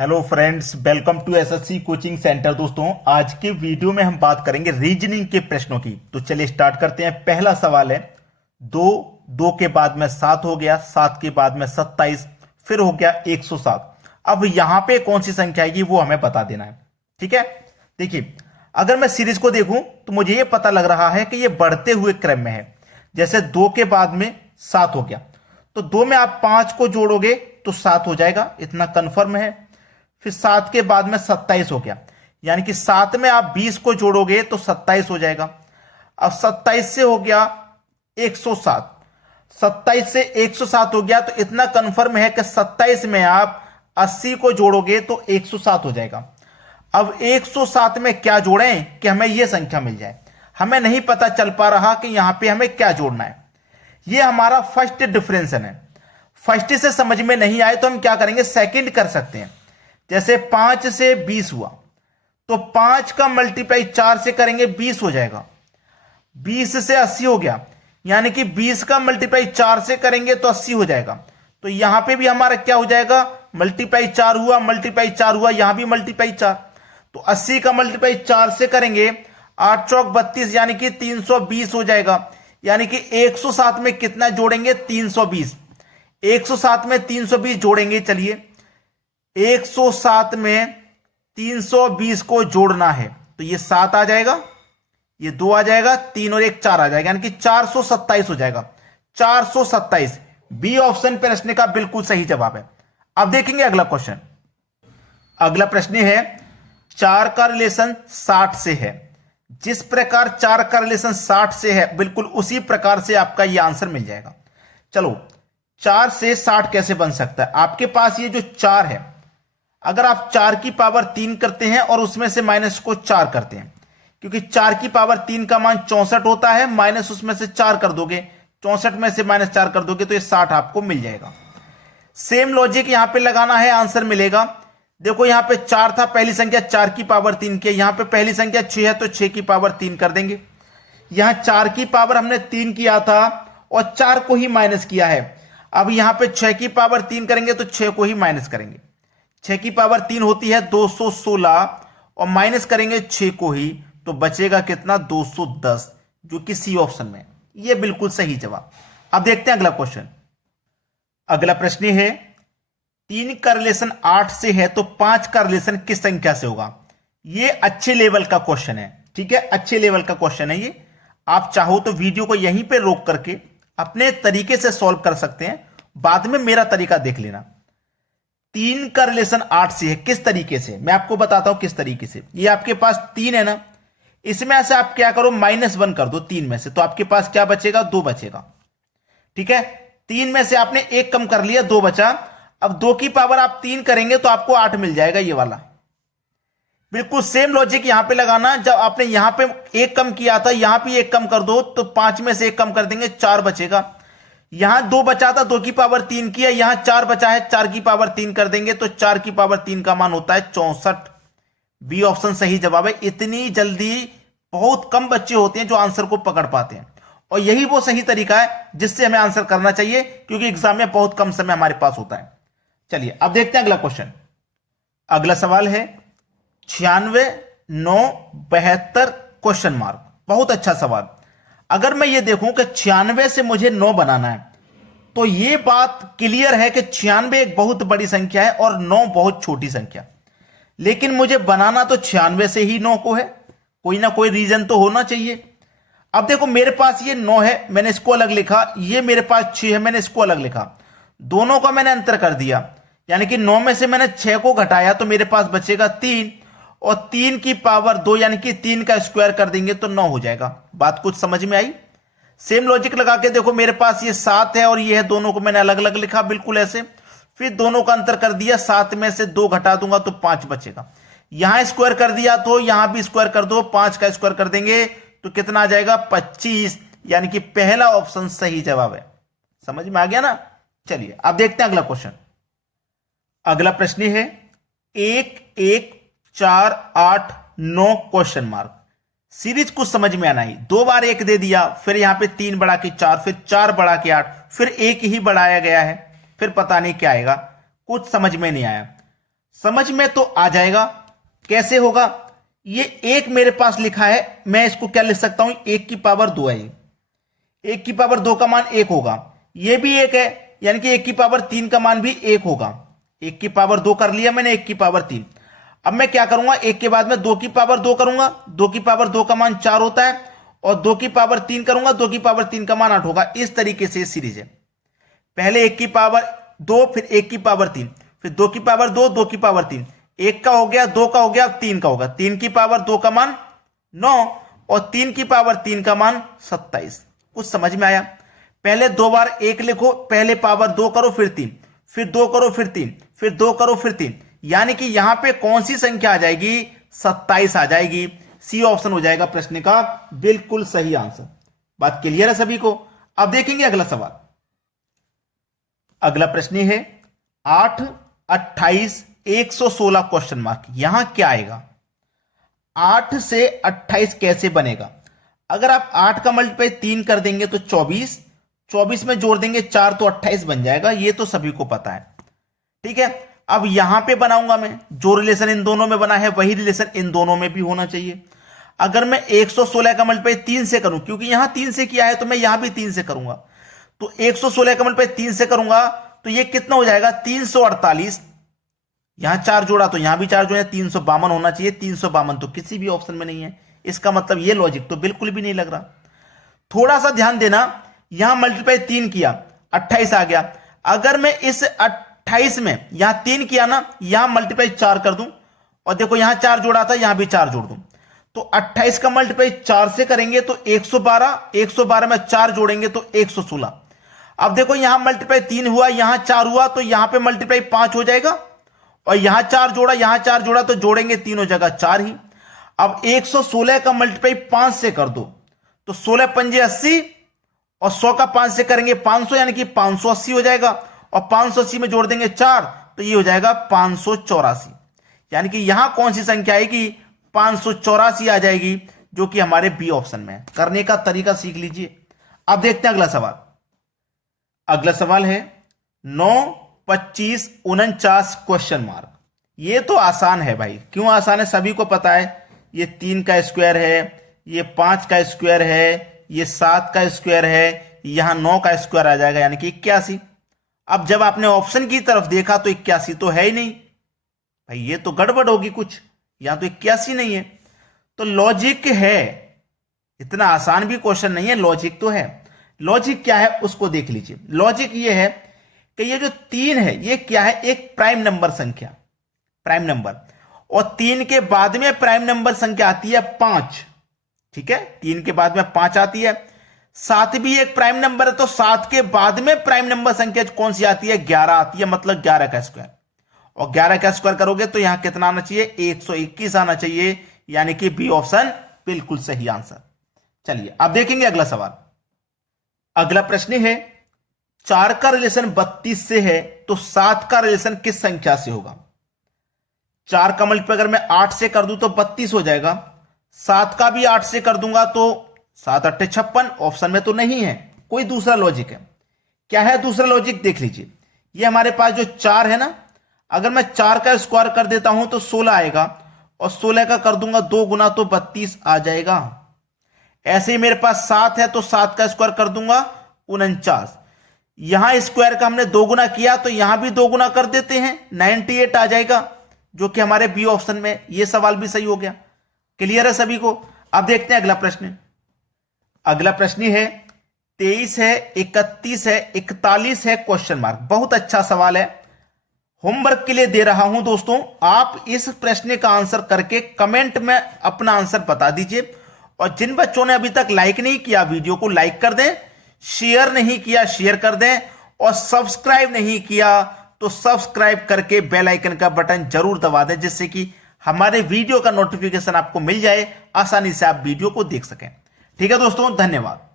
Hello friends, welcome to SSC coaching centre. दोस्तों, आज के वीडियो में हम बात करेंगे रीजनिंग के प्रश्नों की। तो चलिए स्टार्ट करते हैं। पहला सवाल है, दो दो के बाद में 7 हो गया, 7 के बाद में 27, फिर हो गया 107। अब यहां पे कौन सी संख्या आएगी वो हमें बता देना है। ठीक है, देखिए अगर मैं सीरीज को देखूं तो मुझे ये पता लग रहा है कि ये बढ़ते हुए क्रम में है। जैसे 2 के बाद में 7 हो गया तो 2 में आप 5 को जोड़ोगे तो 7 हो जाएगा, इतना कंफर्म है। फिर 7 के बाद में 27 हो गया, यानी कि 7 में आप 20 को जोड़ोगे तो 27 हो जाएगा। अब 27 से हो गया 107, 27 से 107 हो गया तो इतना कंफर्म है कि 27 में आप 80 को जोड़ोगे तो 107 हो जाएगा। अब 107 में क्या जोड़ें कि हमें यह संख्या मिल जाए, हमें नहीं पता चल पा रहा कि यहां पे हमें क्या जोड़ना है। यह हमारा फर्स्ट डिफरेंशन है। फर्स्ट से समझ में नहीं आए तो हम क्या करेंगे, सेकंड कर सकते हैं। जैसे 5 से 20 हुआ तो 5 का मल्टीप्लाई 4 से करेंगे 20 हो जाएगा। 20 से 80 हो गया, यानी कि 20 का मल्टीप्लाई 4 से करेंगे तो 80 हो जाएगा। तो यहां पे भी हमारा क्या हो जाएगा, मल्टीप्लाई 4 हुआ, मल्टीप्लाई 4 हुआ, यहां भी मल्टीप्लाई 4। तो 80 का मल्टीप्लाई 4 से करेंगे 8 चौक 32, यानी कि 320 हो जाएगा। यानी कि 107 में कितना जोड़ेंगे, 320। 107 में 320 जोड़ेंगे। चलिए 107 में 320 को जोड़ना है तो ये 7 आ जाएगा, ये 2 आ जाएगा, 3 और 1 4 आ जाएगा, यानी कि 427 हो जाएगा। 427 बी ऑप्शन प्रश्न का बिल्कुल सही जवाब है। अब देखेंगे अगला क्वेश्चन। अगला प्रश्न है, 4 का रिलेशन 60 से है। जिस प्रकार 4 का रिलेशन 60 से है बिल्कुल उसी प्रकार से आपका यह आंसर मिल जाएगा। चलो 4 से 60 कैसे बन सकता है। आपके पास ये जो 4 है, अगर आप 4 की पावर 3 करते हैं और उसमें से माइनस को 4 करते हैं, क्योंकि 4 की पावर 3 का मान 64 होता है, माइनस उसमें से 4 कर दोगे, 64 में से माइनस 4 कर दोगे तो ये 60 आपको मिल जाएगा। सेम लॉजिक यहां पे लगाना है, आंसर मिलेगा। देखो यहां पे 4 था, पहली संख्या 4 की पावर 3 की, यहां पे पहली संख्या 6 है तो 6 की पावर 3 कर देंगे। यहां 4 की पावर हमने 3 किया था और 4 को ही माइनस किया है। अब यहां पे 6 की पावर 3 करेंगे तो 6 को ही माइनस करेंगे। 6 की पावर 3 होती है 216 और माइनस करेंगे 6 को ही तो बचेगा कितना, 210, जो कि सी ऑप्शन में। यह बिल्कुल सही जवाब। अब देखते हैं अगला क्वेश्चन। अगला प्रश्न है, 3 का रिलेशन 8 से है तो 5 का रिलेशन किस संख्या से होगा। यह अच्छे लेवल का क्वेश्चन है। ठीक है, अच्छे लेवल का क्वेश्चन है ये। आप चाहो तो वीडियो को यहीं पे रोक करके अपने तरीके से सॉल्व कर सकते हैं, बाद में मेरा तरीका देख लेना। 3 का रिलेशन 8 से है, किस तरीके से मैं आपको बताता हूं किस तरीके से। ये आपके पास 3 है ना, इसमें से आप क्या करो, -1 कर दो 3 में से, तो आपके पास क्या बचेगा, 2 बचेगा। ठीक है, 3 में से आपने 1 कम कर लिया, 2 बचा। अब 2 की पावर आप 3 करेंगे तो आपको 8 मिल जाएगा, ये वाला। बिल्कुल सेम लॉजिक यहां पे लगाना। जब आपने यहां पे 1 कम किया था, यहां भी 1 कम कर दो तो 5 में से 1 कम कर देंगे, 4 बचेगा। यहां 2 बचा था, 2 की पावर 3 की है, यहां 4 बचा है, 4 की पावर 3 कर देंगे तो 4 की पावर 3 का मान होता है 64। बी ऑप्शन सही जवाब है। इतनी जल्दी बहुत कम बच्चे होते हैं जो आंसर को पकड़ पाते हैं, और यही वो सही तरीका है जिससे हमें आंसर करना चाहिए, क्योंकि एग्जाम में बहुत कम समय हमारे पास होता है। चलिए अब देखते हैं अगला क्वेश्चन। अगला सवाल है 96 9 72 क्वेश्चन मार्क। बहुत अच्छा सवाल। अगर मैं ये देखूं कि 96 से मुझे 9 बनाना है तो ये बात क्लियर है कि 96 एक बहुत बड़ी संख्या है और 9 बहुत छोटी संख्या। लेकिन मुझे बनाना तो 96 से ही 9 को है, कोई ना कोई रीजन तो होना चाहिए। अब देखो मेरे पास ये 9 है, मैंने इसको अलग लिखा, ये मेरे पास 6 है, मैंने इसको अलग लिखा, दोनों का मैंने अंतर कर दिया, यानी कि 9 में से मैंने 6 को घटाया तो मेरे पास बचेगा 3, और 3 की पावर 2 यानी कि 3 का स्क्वायर कर देंगे तो 9 हो जाएगा। बात कुछ समझ में आई। सेम लॉजिक लगा के देखो, मेरे पास ये 7 है और ये है, दोनों को मैंने अलग अलग लिखा बिल्कुल ऐसे, फिर दोनों का अंतर कर दिया, 7 में से 2 घटा दूंगा तो 5 बचेगा। यहां स्क्वायर कर दिया तो यहां भी स्क्वायर कर दो, 5 का स्क्वायर कर देंगे तो कितना आ जाएगा, 25, यानी कि पहला ऑप्शन सही जवाब है। समझ में आ गया ना। चलिए अब देखते हैं अगला क्वेश्चन। अगला प्रश्न है 1 1 4 8 9 क्वेश्चन मार्क। सीरीज कुछ समझ में आना ही, 2 बार 1 दे दिया, फिर यहां पे 3 बढ़ा के 4, फिर 4 बढ़ा के 8, फिर 1 ही बढ़ाया गया है, फिर पता नहीं क्या आएगा, कुछ समझ में नहीं आया। समझ में तो आ जाएगा कैसे होगा। ये एक मेरे पास लिखा है, मैं इसको क्या लिख सकता हूं, 1 की पावर 2 है। ये 1 की पावर 2 का मान 1 होगा, ये भी 1 है, यानी कि 1 की पावर 3 का मान भी 1 होगा। 1 की पावर 2 कर लिया मैंने, 1 की पावर 3। अब मैं क्या करूंगा, 1 के बाद में 2 की पावर 2 करूंगा, 2 की पावर 2 का मान 4 होता है, और 2 की पावर 3 करूंगा, 2 की पावर 3 का मान 8 होगा। इस तरीके से सीरीज है, पहले 1 की पावर 2, फिर 1 की पावर 3, फिर 2 की पावर 2, 2 की पावर 3, 1 का हो गया, 2 का हो गया, 3 का होगा। 3 की पावर 2 का मान 9 और 3 की पावर 3 का मान 27। कुछ समझ में आया? पहले 2 बार 1 लिखो, पहले पावर 2 करो फिर 3, फिर 2 करो फिर 3, फिर 2 करो फिर 3, यानी कि यहां पे कौन सी संख्या आ जाएगी, 27 आ जाएगी। सी ऑप्शन हो जाएगा प्रश्न का बिल्कुल सही आंसर। बात क्लियर है सभी को? अब देखेंगे अगला सवाल। अगला प्रश्न है 8, 28, 116 क्वेश्चन मार्क। यहां क्या आएगा, 8 से 28 कैसे बनेगा? अगर आप 8 का मल्टीप्लाई 3 कर देंगे तो 24, 24 में जोड़ देंगे 4 तो 28 बन जाएगा, ये तो सभी को पता है। ठीक है, अब यहां पे बनाऊंगा मैं, जो रिलेशन इन दोनों में बना है वही रिलेशन इन दोनों में भी होना चाहिए। अगर मैं 116 का मल्टीप्लाई 3 से करूं, क्योंकि यहां 3 से किया है तो मैं यहां भी 3 से करूंगा, तो 116 का मल्टीप्लाई 3 से करूंगा तो ये कितना हो जाएगा, 348। यहां 4 जोड़ा तो यहां भी 4 जोड़ा, 352 होना चाहिए। 352 तो किसी भी ऑप्शन में नहीं है, इसका मतलब ये लॉजिक तो बिल्कुल भी नहीं लग रहा। थोड़ा सा ध्यान देना, यहां मल्टीप्लाई 3 किया 28 आ गया। अगर मैं इस 28 में यहां 3 किया ना, यहां मल्टीप्लाई 4 कर दूं, और देखो यहां 4 जोड़ा था, यहां भी 4 जोड़ दूं, तो 28 का मल्टीप्लाई 4 से करेंगे तो 112, 112 में 4 जोड़ेंगे तो 116। अब देखो यहां मल्टीप्लाई 3 हुआ, यहां 4 हुआ, तो यहां पे मल्टीप्लाई 5 हो जाएगा, और यहां 4 जोड़ा, यहां 4 जोड़ा, तो जोड़ेंगे तीनों जगह 4 ही। अब 116 का मल्टीप्लाई 5 से कर दो तो 16 पंजे 80, और 100 का 5 से करेंगे 500, यानी कि 580 हो जाएगा, और 580 में जोड़ देंगे 4 तो ये हो जाएगा 584। यानी कि यहां कौन सी संख्या आएगी, 584 आ जाएगी, जो कि हमारे बी ऑप्शन में है। करने का तरीका सीख लीजिए। अब देखते हैं अगला सवाल। अगला सवाल है 9, 25, 49 क्वेश्चन मार्क। ये तो आसान है भाई। क्यों आसान है, सभी को पता है। ये 3 का स्क्वायर है, ये 5 का स्क्वायर है, ये 7 का स्क्वायर है, यहां 9 का स्क्वायर आ जाएगा, यानी कि 81। अब जब आपने ऑप्शन की तरफ देखा तो 81 तो है ही नहीं भाई, ये तो गड़बड़ होगी कुछ, यहां तो 81 नहीं है। तो लॉजिक है, इतना आसान भी क्वेश्चन नहीं है, लॉजिक तो है। लॉजिक क्या है उसको देख लीजिए। लॉजिक ये है कि ये जो 3 है ये क्या है, एक प्राइम नंबर संख्या, प्राइम नंबर, और 3 के बाद में प्राइम नंबर संख्या आती है 5। ठीक है, 3 के बाद में 5 आती है। 7 भी एक प्राइम नंबर है, तो 7 के बाद में प्राइम नंबर संख्या कौन सी आती है, 11 आती है, मतलब 11 का स्क्वायर। और 11 का स्क्वायर करोगे तो यहां कितना आना चाहिए, 121 आना चाहिए, यानी कि बी ऑप्शन बिल्कुल सही आंसर। चलिए अब देखेंगे अगला सवाल। अगला प्रश्न है 4 का रिलेशन 32 से है तो 7 का रिलेशन किस संख्या से होगा? 4 का मल्टीप्लाई अगर मैं 8 से कर दूं तो 32 हो जाएगा, 7 का भी 8 से कर दूंगा तो 7 8 56। ऑप्शन में तो नहीं है, कोई दूसरा लॉजिक है। क्या है दूसरा लॉजिक, देख लीजिए। ये हमारे पास जो 4 है ना, अगर मैं 4 का स्क्वायर कर देता हूं तो 16 आएगा, और 16 का कर दूंगा 2 गुना तो 32 आ जाएगा। ऐसे ही मेरे पास 7 है तो 7 का स्क्वायर कर दूंगा 49। यहां स्क्वायर का हमने 2 गुना किया तो यहां भी 2 गुना कर देते हैं, 98 आ जाएगा, जो कि हमारे बी ऑप्शन में। यह सवाल भी सही हो गया। क्लियर है सभी को? अब देखते हैं अगला प्रश्न। अगला प्रश्न है 23 है, 31 है, 41 है क्वेश्चन मार्क। बहुत अच्छा सवाल है, होमवर्क के लिए दे रहा हूं दोस्तों। आप इस प्रश्न का आंसर करके कमेंट में अपना आंसर बता दीजिए, और जिन बच्चों ने अभी तक लाइक नहीं किया वीडियो को लाइक कर दें, शेयर नहीं किया शेयर कर दें, और सब्सक्राइब नहीं किया तो सब्सक्राइब करके बेल आइकन का बटन जरूर दबा दें, जिससे कि हमारे वीडियो का नोटिफिकेशन आपको मिल जाए, आसानी से आप वीडियो को देख सकें। ठीक है दोस्तों, धन्यवाद।